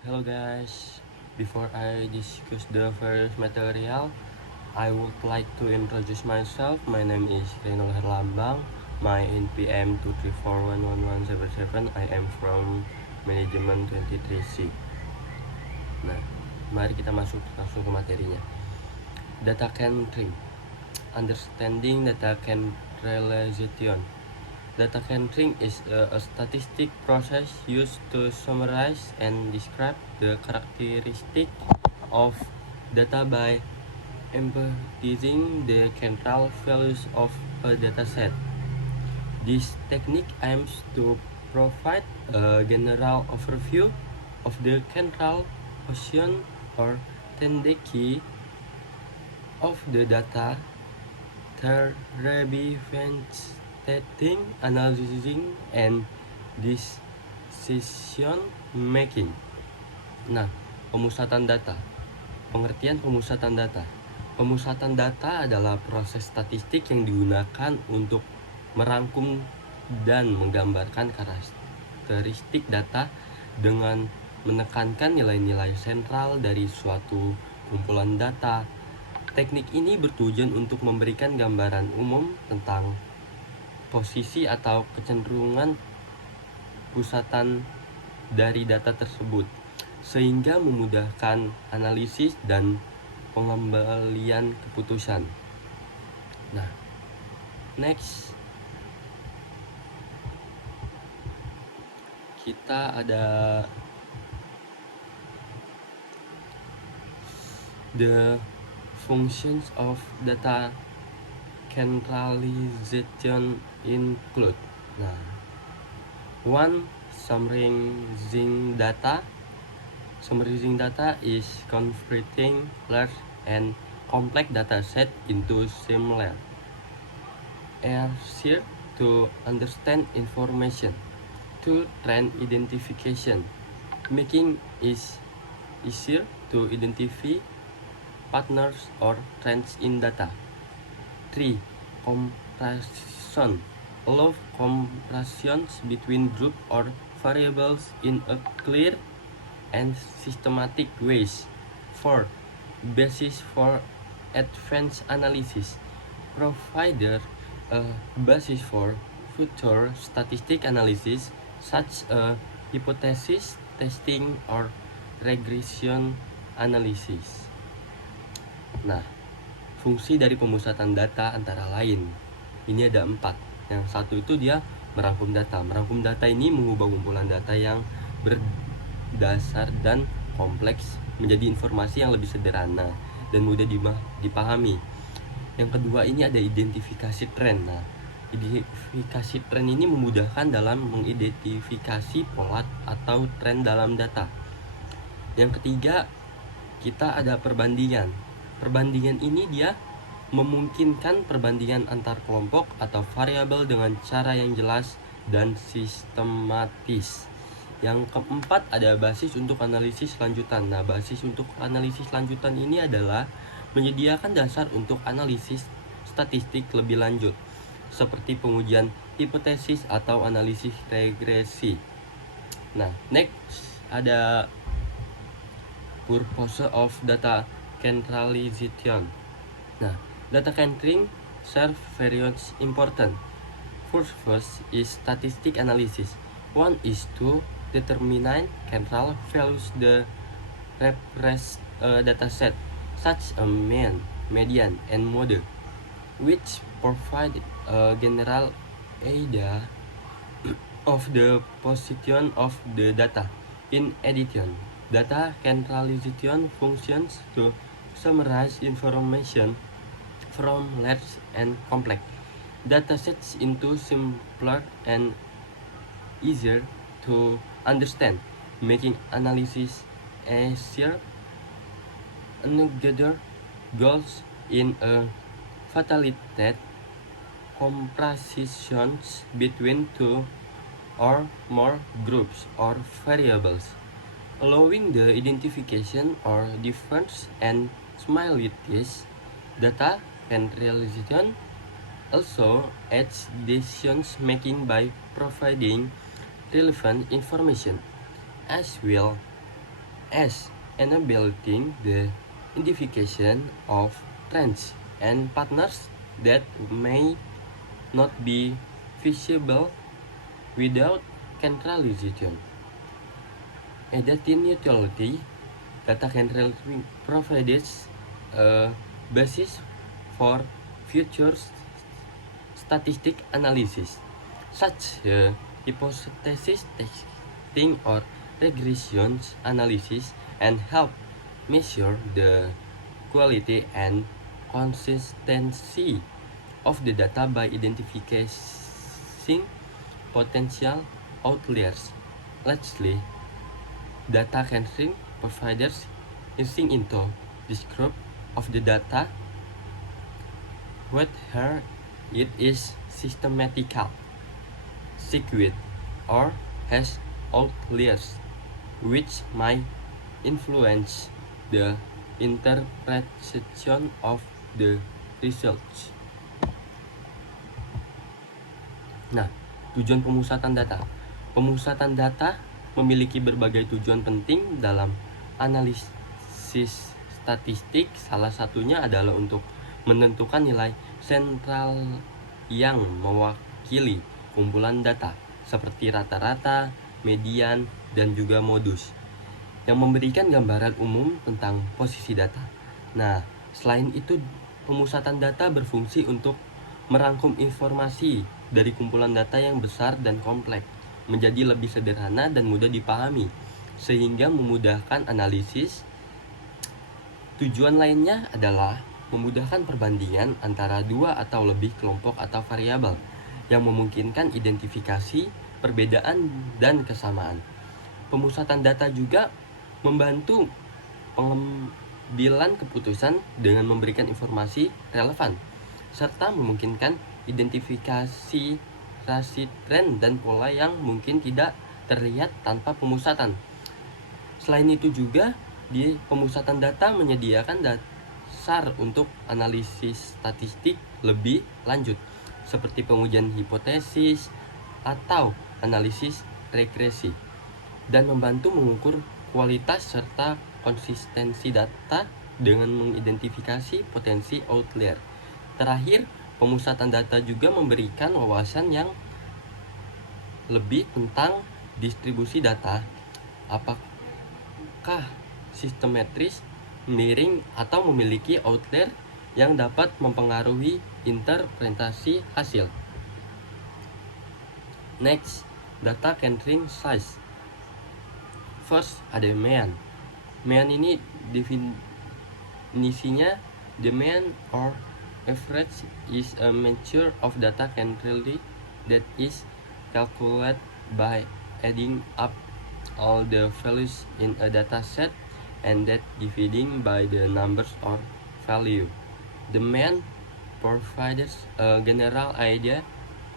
Hello guys, before I discuss the first material, I would like to introduce myself. My name is Renol Herlambang. My NPM 2341177. I am from Management 23C. Nah, mari kita masuk langsung ke materinya. Data entry, understanding data centralization. Data entry is a statistic process used to summarize and describe the characteristic of data by emphasizing the central values of a dataset. This technique aims to provide a general overview of the central portion or tendency of the data, representing, analyzing, and decision making. Nah, pemusatan data. Pengertian pemusatan data. Pemusatan data adalah proses statistik yang digunakan untuk merangkum dan menggambarkan karakteristik data dengan menekankan nilai-nilai sentral dari suatu kumpulan data. Teknik ini bertujuan untuk memberikan gambaran umum tentang posisi atau kecenderungan pusatan dari data tersebut, sehingga memudahkan analisis dan pengambilan keputusan. Nah, next kita ada the functions of data centralization include. Nah, one, summarizing data. Summarizing data is converting large and complex data set into similar, easier to understand information. Two, trend identification, making it easier to identify patterns or trends in data. 3. Comparison, allow comparisons between groups or variables in a clear and systematic ways. 4. Basis for advanced analysis, provided a basis for future statistic analysis such as hypothesis testing or regression analysis. Nah, fungsi dari pemusatan data antara lain ini ada 4. Yang satu itu dia merangkum data. Merangkum data ini mengubah kumpulan data yang berdasar dan kompleks menjadi informasi yang lebih sederhana dan mudah dipahami. Yang kedua ini ada identifikasi tren. Nah, identifikasi tren ini memudahkan dalam mengidentifikasi pola atau tren dalam data. Yang ketiga, kita ada perbandingan. Perbandingan ini dia memungkinkan perbandingan antar kelompok atau variabel dengan cara yang jelas dan sistematis. Yang keempat ada basis untuk analisis lanjutan. Nah, basis untuk analisis lanjutan ini adalah menyediakan dasar untuk analisis statistik lebih lanjut, seperti pengujian hipotesis atau analisis regresi. Nah, next ada purpose of data centralization. Nah, data centering serve various important. First is statistic analysis. One is to determine central values the reference dataset, such as mean, median, and mode, which provide a general idea of the position of the data. In addition, data centralization functions to summarize information from large and complex datasets into simpler and easier to understand, making analysis easier. Another goals in a facilitate comparisons between two or more groups or variables, allowing the identification or difference and similarities. Data centralization also aids decision making by providing relevant information as well as enabling the identification of trends and patterns that may not be visible without centralization. A data neutrality, data centrality provides a basis for future statistic analysis, such as hypothesis testing or regression analysis, and help measure the quality and consistency of the data by identifying potential outliers. Lastly, data cleansing providers using into this group of the data, whether it is systematical, skewed, or has outliers, which might influence the interpretation of the results. Nah, tujuan pemusatan data. Pemusatan data memiliki berbagai tujuan penting dalam analisis statistik. Salah satunya adalah untuk menentukan nilai sentral yang mewakili kumpulan data, seperti rata-rata, median, dan juga modus, yang memberikan gambaran umum tentang posisi data. Nah, selain itu, pemusatan data berfungsi untuk merangkum informasi dari kumpulan data yang besar dan kompleks menjadi lebih sederhana dan mudah dipahami, sehingga memudahkan analisis. Tujuan lainnya adalah memudahkan perbandingan antara dua atau lebih kelompok atau variabel yang memungkinkan identifikasi perbedaan dan kesamaan. Pemusatan data juga membantu pengambilan keputusan dengan memberikan informasi relevan, serta memungkinkan identifikasi rasi tren dan pola yang mungkin tidak terlihat tanpa pemusatan. Selain itu juga, di pemusatan data menyediakan dasar untuk analisis statistik lebih lanjut, seperti pengujian hipotesis atau analisis regresi, dan membantu mengukur kualitas serta konsistensi data dengan mengidentifikasi potensi outlier. Terakhir, pemusatan data juga memberikan wawasan yang lebih tentang distribusi data, apakah simetris, miring, atau memiliki outlier yang dapat mempengaruhi interpretasi hasil. Next, data cleansing size. First, ada mean. Mean ini definisinya, the mean or average is a measure of data centrality that is calculated by adding up all the values in a data set and that dividing by the numbers or value. The mean provides a general idea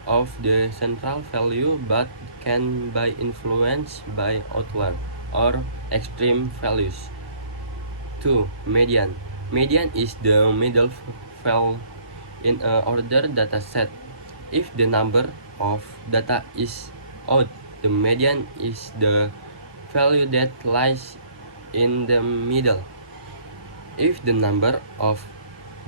of the central value but can be influenced by outlier or extreme values. 2. Median. Median is the middle value in an ordered data set. If the number of data is odd, the median is the value that lies in the middle. If the number of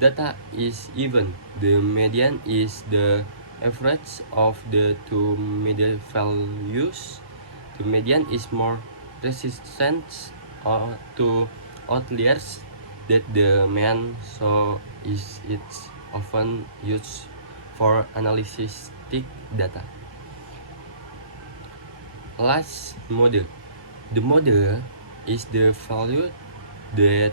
data is even, the median is the average of the two middle values. The median is more resistant to outliers than the mean, so it's often used for analysis data. Last, model. The model is the value that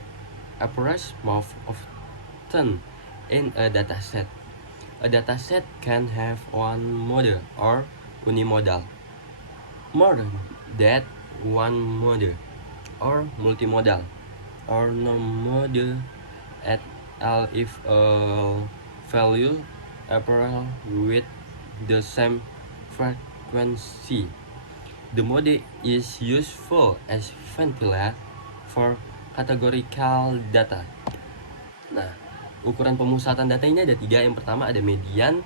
appears most often in a dataset. A dataset can have one model or unimodal, more than one model, or multimodal, or no model at all if a value appears with the same frequency. The model is useful as ventilator for categorical data. Nah, ukuran pemusatan data ini ada 3. Yang pertama ada median,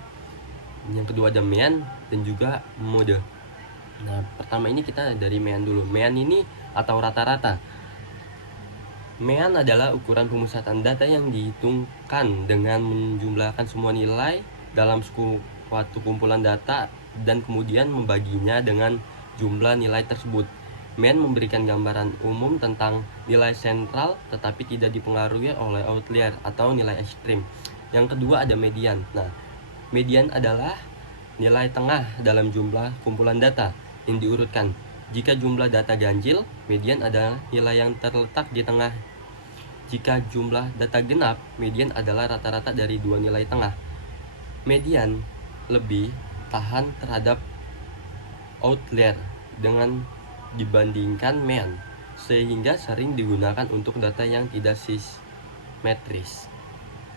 yang kedua ada mean, dan juga mode. Nah, pertama ini kita dari mean dulu. Mean ini atau rata-rata. Mean adalah ukuran pemusatan data yang dihitungkan dengan menjumlahkan semua nilai dalam suatu kumpulan data dan kemudian membaginya dengan jumlah nilai tersebut. Mean memberikan gambaran umum tentang nilai sentral tetapi tidak dipengaruhi oleh outlier atau nilai ekstrim. Yang kedua ada median. Nah, median adalah nilai tengah dalam jumlah kumpulan data yang diurutkan. Jika jumlah data ganjil, median adalah nilai yang terletak di tengah. Jika jumlah data genap, median adalah rata-rata dari dua nilai tengah. Median lebih tahan terhadap outlier dengan dibandingkan mean, sehingga sering digunakan untuk data yang tidak simetris.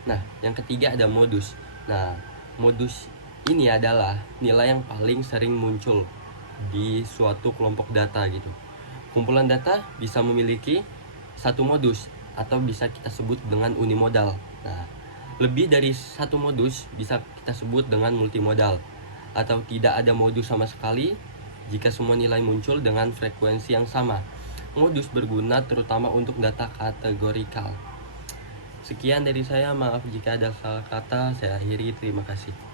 Nah, yang ketiga ada modus. Nah, modus ini adalah nilai yang paling sering muncul di suatu kelompok data gitu. Kumpulan data bisa memiliki satu modus atau bisa kita sebut dengan unimodal. Nah, lebih dari satu modus bisa kita sebut dengan multimodal, atau tidak ada modus sama sekali jika semua nilai muncul dengan frekuensi yang sama. Modus berguna terutama untuk data kategorikal. Sekian dari saya, maaf jika ada salah kata, saya akhiri, terima kasih.